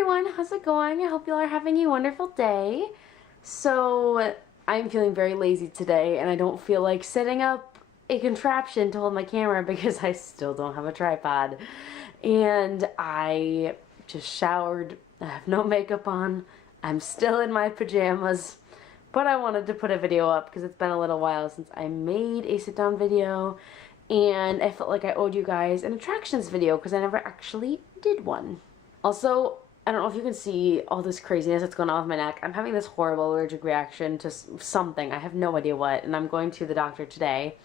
everyone, how's it going? I hope you all are having a wonderful day. So, I'm feeling very lazy today and I don't feel like setting up a contraption to hold my camera because I still don't have a tripod. And I just showered, I have no makeup on, I'm still in my pajamas, but I wanted to put a video up because it's been a little while since I made a sit-down video and I felt like I owed you guys an attractions video because I never actually did one. Also, I don't know if you can see all this craziness that's going on with my neck. I'm having this horrible allergic reaction to something. I have no idea what, and I'm going to the doctor today.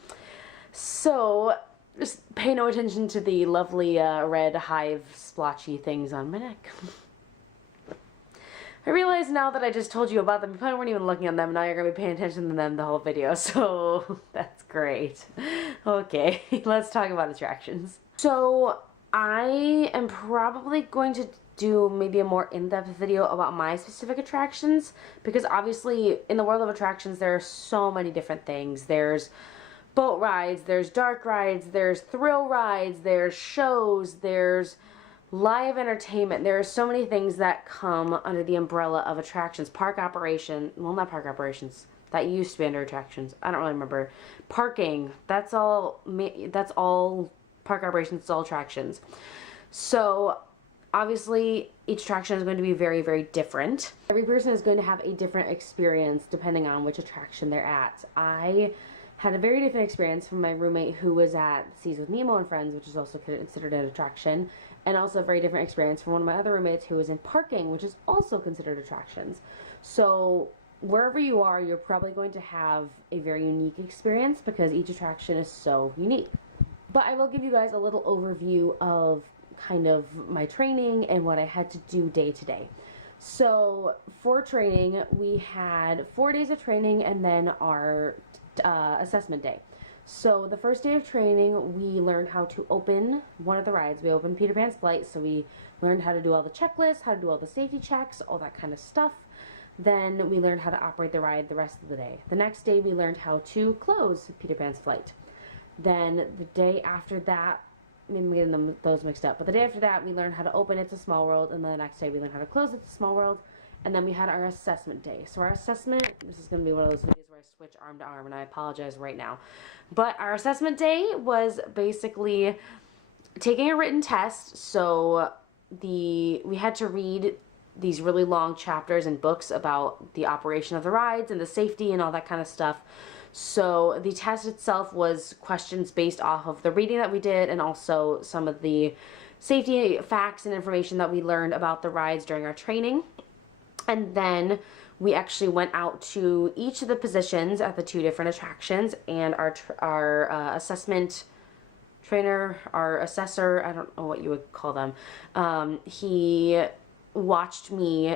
So, just pay no attention to the lovely red hive splotchy things on my neck. I realize now that I just told you about them, you probably weren't even looking at them. Now you're going to be paying attention to them the whole video, so that's great. Okay, let's talk about attractions. So, I am probably going to do maybe a more in-depth video about my specific attractions because obviously in the world of attractions there are so many different things. There's boat rides, there's dark rides, there's thrill rides, there's shows, there's live entertainment. There are so many things that come under the umbrella of attractions. Park operation, well, not park operations. That used to be under attractions. I don't really remember. Parking, that's all park operations, it's all attractions. So obviously each attraction is going to be very, very different. Every person is going to have a different experience depending on which attraction they're at. I had a very different experience from my roommate who was at Seas with Nemo and Friends, which is also considered an attraction, and also a very different experience from one of my other roommates who was in parking, which is also considered attractions. So wherever you are, you're probably going to have a very unique experience because each attraction is so unique. But I will give you guys a little overview of kind of my training and what I had to do day to day. So for training, we had 4 days of training and then our assessment day. So the first day of training, we learned how to open one of the rides. We opened Peter Pan's Flight, so we learned how to do all the checklists, how to do all the safety checks, all that kind of stuff. Then we learned how to operate the ride the rest of the day. The next day, we learned how to close Peter Pan's Flight. Then the day after that, I'm getting those mixed up, but the day after that we learned how to open It's a Small World, and then the next day we learned how to close It's a Small World, and then we had our assessment day. So our assessment, this is going to be one of those videos where I switch arm to arm, and I apologize right now, but our assessment day was basically taking a written test. So we had to read these really long chapters and books about the operation of the rides and the safety and all that kind of stuff. So the test itself was questions based off of the reading that we did and also some of the safety facts and information that we learned about the rides during our training. And then we actually went out to each of the positions at the 2 different attractions, and our assessment trainer, our assessor, I don't know what you would call them, he watched me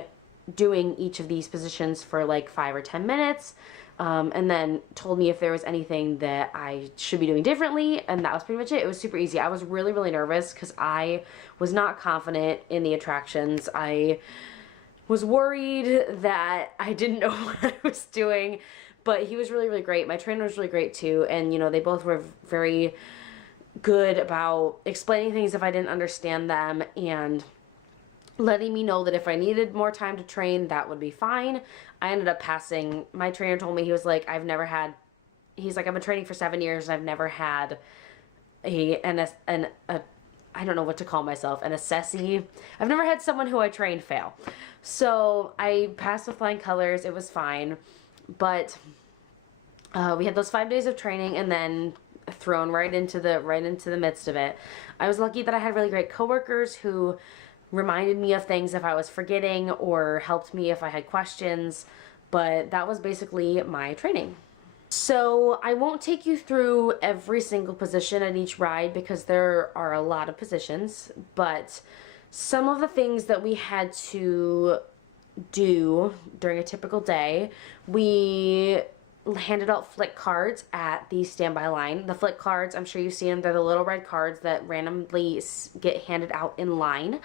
doing each of these positions for like 5 or 10 minutes. And then told me if there was anything that I should be doing differently, and that was pretty much it. It was super easy. I was really, really nervous because I was not confident in the attractions. I was worried that I didn't know what I was doing, but he was really, really great. My trainer was really great too, and you know, they both were very good about explaining things if I didn't understand them and letting me know that if I needed more time to train, that would be fine. I ended up passing. My trainer told me, he was like, I've been training for 7 years and I've never had I don't know what to call myself, an assessee. I've never had someone who I trained fail. So I passed with flying colors. It was fine. But we had those 5 days of training and then thrown right into the midst of it. I was lucky that I had really great coworkers who reminded me of things if I was forgetting or helped me if I had questions, but that was basically my training. So I won't take you through every single position at each ride because there are a lot of positions, but some of the things that we had to do during a typical day, we handed out flick cards at the standby line. The flick cards, I'm sure you've seen them, they're the little red cards that randomly get handed out in line.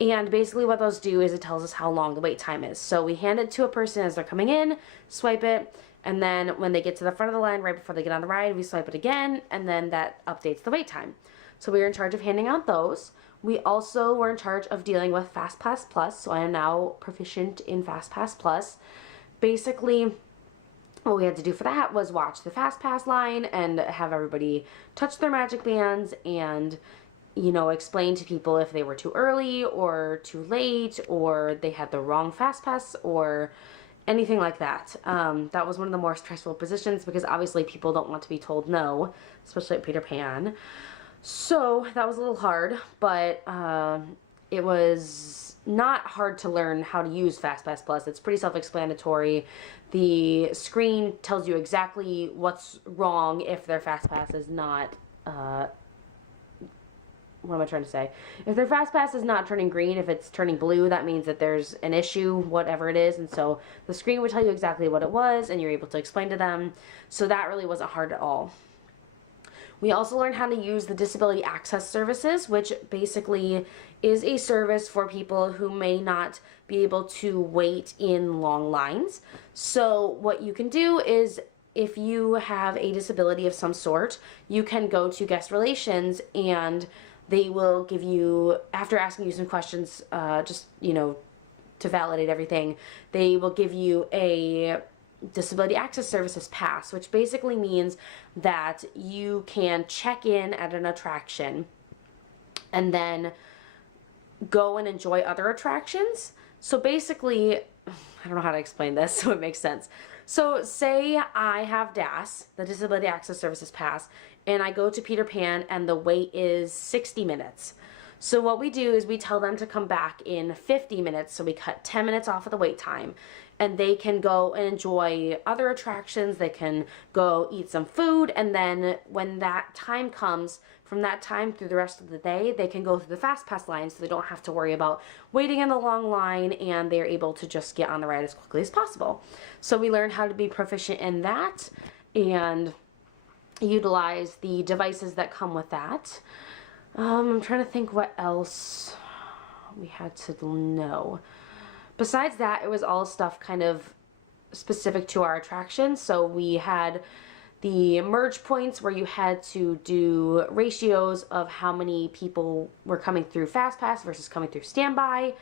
And basically what those do is it tells us how long the wait time is. So we hand it to a person as they're coming in, swipe it, and then when they get to the front of the line right before they get on the ride, we swipe it again, and then that updates the wait time. So we were in charge of handing out those. We also were in charge of dealing with FastPass Plus, so I am now proficient in FastPass Plus. Basically, what we had to do for that was watch the FastPass line and have everybody touch their magic bands and, you know, explain to people if they were too early or too late or they had the wrong FastPass or anything like that. That was one of the more stressful positions because obviously people don't want to be told no, especially at Peter Pan. So that was a little hard, but it was not hard to learn how to use FastPass Plus. It's pretty self-explanatory. The screen tells you exactly what's wrong if their FastPass is not, what am I trying to say? If their FastPass is not turning green, if it's turning blue, that means that there's an issue, whatever it is. And so the screen would tell you exactly what it was, and you're able to explain to them. So that really wasn't hard at all. We also learned how to use the Disability Access Services, which basically is a service for people who may not be able to wait in long lines. So what you can do is, if you have a disability of some sort, you can go to guest relations and they will give you, after asking you some questions, just, you know, to validate everything, they will give you a Disability Access Services pass, which basically means that you can check in at an attraction and then go and enjoy other attractions. So basically, I don't know how to explain this so it makes sense. So say I have DAS, the Disability Access Services pass, and I go to Peter Pan and the wait is 60 minutes. So what we do is we tell them to come back in 50 minutes, so we cut 10 minutes off of the wait time. And they can go and enjoy other attractions, they can go eat some food, and then when that time comes, from that time through the rest of the day, they can go through the FastPass line so they don't have to worry about waiting in the long line, and they're able to just get on the ride as quickly as possible. So we learned how to be proficient in that and utilize the devices that come with that. I'm trying to think what else we had to know. Besides that, it was all stuff kind of specific to our attraction. So we had the merge points where you had to do ratios of how many people were coming through FastPass versus coming through standby.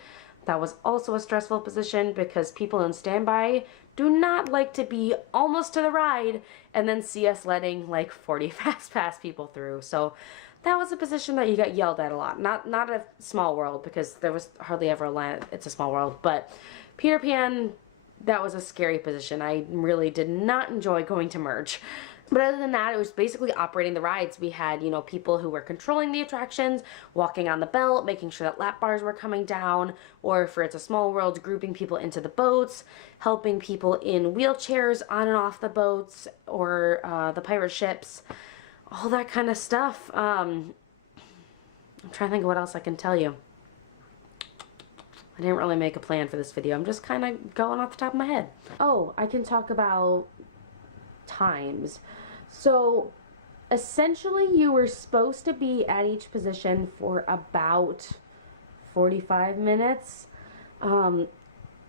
That was also a stressful position because people in standby do not like to be almost to the ride and then see us letting like 40 FastPass people through. So that was a position that you got yelled at a lot. Not a Small World, because there was hardly ever a line at It's a Small World, but Peter Pan, that was a scary position. I really did not enjoy going to merge. But other than that, it was basically operating the rides. We had, you know, people who were controlling the attractions, walking on the belt, making sure that lap bars were coming down, or for It's a Small World, grouping people into the boats, helping people in wheelchairs on and off the boats, or the pirate ships. All that kind of stuff. I'm trying to think of what else I can tell you. I didn't really make a plan for this video. I'm just kind of going off the top of my head. Oh, I can talk about times. So, essentially, you were supposed to be at each position for about 45 minutes.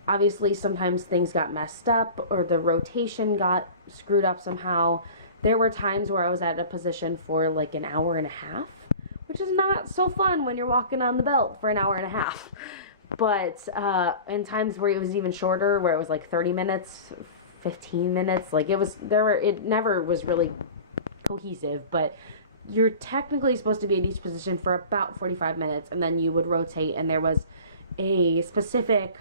Obviously, sometimes things got messed up or the rotation got screwed up somehow. There were times where I was at a position for like an hour and a half, which is not so fun when you're walking on the belt for an hour and a half. But in times where it was even shorter, where it was like 30 minutes, 15 minutes, like it never was really cohesive, but you're technically supposed to be at each position for about 45 minutes, and then you would rotate, and there was a specific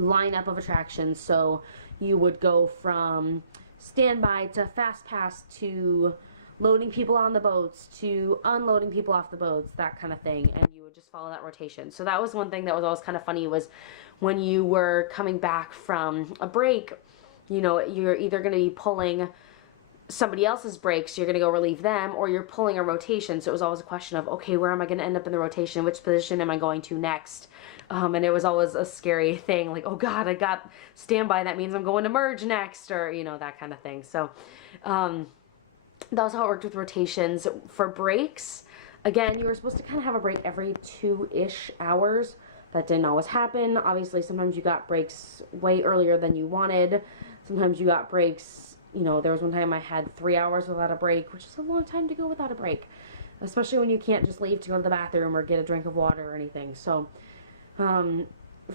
lineup of attractions. So you would go from standby to FastPass to loading people on the boats to unloading people off the boats, that kind of thing, and you would just follow that rotation. So that was one thing that was always kind of funny, was when you were coming back from a break, you know, you're either going to be pulling somebody else's breaks, you're going to go relieve them, or you're pulling a rotation. So it was always a question of, okay, where am I going to end up in the rotation? Which position am I going to next? And it was always a scary thing, like, oh God, I got standby, that means I'm going to merge next, or, you know, that kind of thing. So that was how it worked with rotations. For breaks, again, you were supposed to kind of have a break every 2-ish hours. That didn't always happen. Obviously, sometimes you got breaks way earlier than you wanted. Sometimes you got breaks, you know, there was one time I had 3 hours without a break, which is a long time to go without a break. especially when you can't just leave to go to the bathroom or get a drink of water or anything. So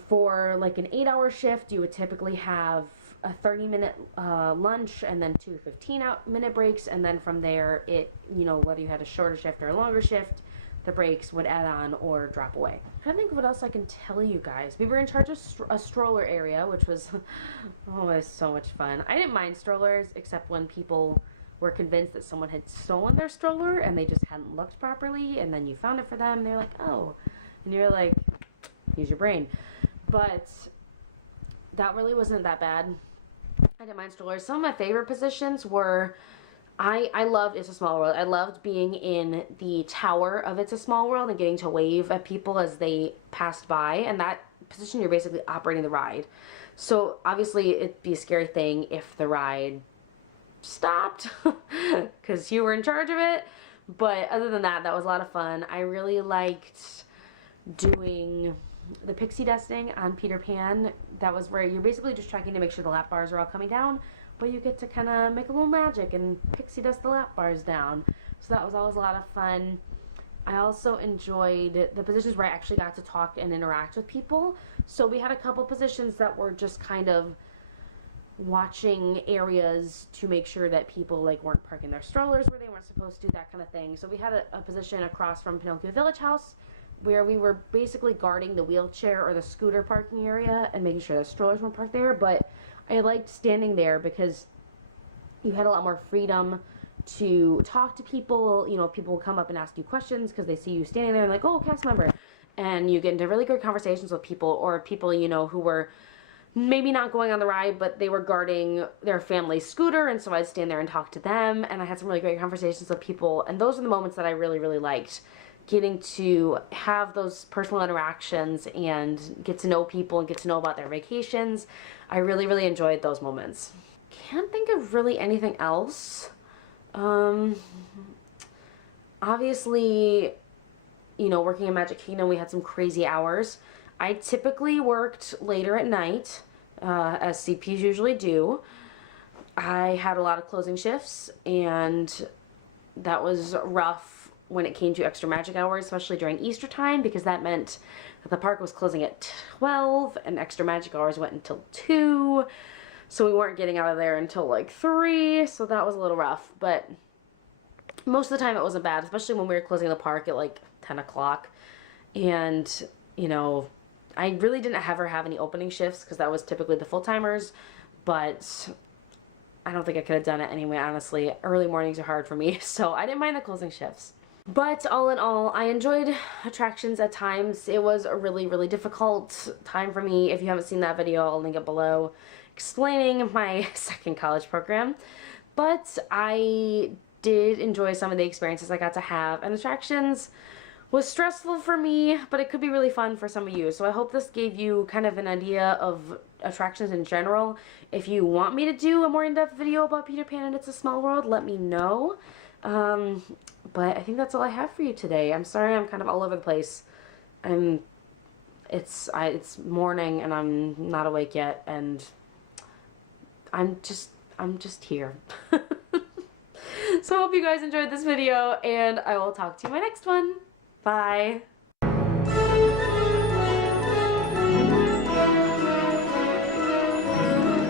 for like an 8-hour shift, you would typically have a 30-minute lunch and then 2 15-minute breaks, and then from there, whether you had a shorter shift or a longer shift, the breaks would add on or drop away. I'm trying to think of what else I can tell you guys. We were in charge of a stroller area, which was always so much fun. I didn't mind strollers, except when people were convinced that someone had stolen their stroller and they just hadn't looked properly, and then you found it for them, and they're like, oh, and you're like, use your brain. But that really wasn't that bad. I didn't mind strollers. Some of my favorite positions were, I loved It's a Small World. I loved being in the tower of It's a Small World and getting to wave at people as they passed by. And that position, you're basically operating the ride. So obviously it'd be a scary thing if the ride stopped because you were in charge of it. But other than that, that was a lot of fun. I really liked doing the pixie dusting on Peter Pan. That was where you're basically just checking to make sure the lap bars are all coming down, but you get to kind of make a little magic and pixie dust the lap bars down. So that was always a lot of fun. I also enjoyed the positions where I actually got to talk and interact with people. So we had a couple positions that were just kind of watching areas to make sure that people weren't parking their strollers where they weren't supposed to, that kind of thing. So we had a position across from Pinocchio Village House where we were basically guarding the wheelchair or the scooter parking area and making sure the strollers weren't parked there. But I liked standing there because you had a lot more freedom to talk to people. People will come up and ask you questions because they see you standing there and like, oh, cast member. And you get into really good conversations with people, or people, who were maybe not going on the ride, but they were guarding their family scooter, and so I'd stand there and talk to them, and I had some really great conversations with people, and those are the moments that I really, really liked. Getting to have those personal interactions and get to know people and get to know about their vacations. I really, really enjoyed those moments. Can't think of really anything else. Obviously, working in Magic Kingdom, we had some crazy hours. I typically worked later at night, as CPs usually do. I had a lot of closing shifts, and that was rough when it came to extra magic hours, especially during Easter time, because that meant that the park was closing at 12 and extra magic hours went until 2. So we weren't getting out of there until like 3, so that was a little rough. But most of the time it wasn't bad, especially when we were closing the park at like 10 o'clock. And, I really didn't ever have any opening shifts because that was typically the full-timers, but I don't think I could have done it anyway, honestly. Early mornings are hard for me, so I didn't mind the closing shifts. But all in all, I enjoyed attractions at times. It was a really, really difficult time for me. If you haven't seen that video, I'll link it below, explaining my second college program. But I did enjoy some of the experiences I got to have, and attractions was stressful for me, but it could be really fun for some of you. So I hope this gave you kind of an idea of attractions in general. If you want me to do a more in-depth video about Peter Pan and It's a Small World, let me know. But I think that's all I have for you today. I'm sorry I'm kind of all over the place. It's morning and I'm not awake yet, and I'm just here. So I hope you guys enjoyed this video, and I will talk to you in my next one. Bye.